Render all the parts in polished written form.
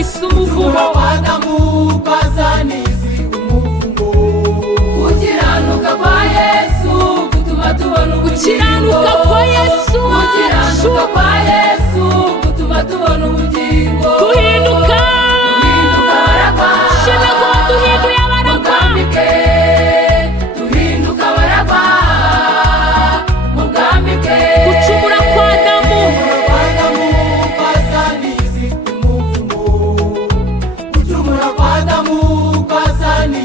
isi umuvumo, gukiranuka kwa Yesu gutuma tubona gukiranuka kwa Yesu wacu, gutuma tubona ubugingo, guhinduka baragwa, shimwe ko duhinduye abaragwa, duhinduka baragwa mu bwami bwe, gucumura kwa Adamu,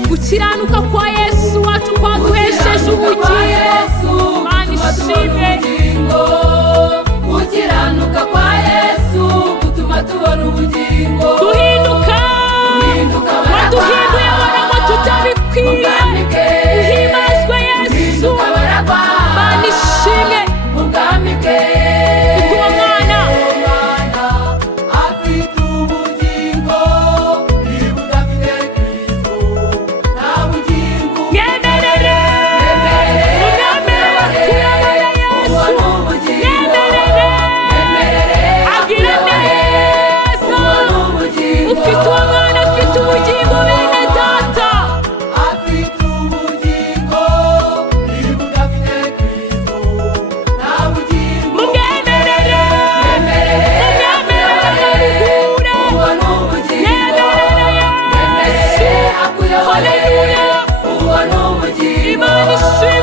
gukiranuka kwa Yesu wacu kwaduhesheje ubugingo, Mana ishimwe. Gukiranuka kwa Yesu gutuma tubona ubugingo, Duhinduka waduhinduye abaragwa tutabikwiye, uhimbazwe Yesu, Mana ishimwe. mu bwami bwe, Uwo mwana afite ubugingo, niba udafite Kristo nta bugingo, yemerere, unyemerere kuyobora Yesu, yemerere, agira neza, ufite uwo mwana afite ubugingo bene data, afite ubugingo, niba udafite Kristo nta bugingo, mumwemerere, mumwemerere, ubona ubugingo, yemerere Yesu, akuyobore, haleluya, ubona ubugingo, Imana ishimwe.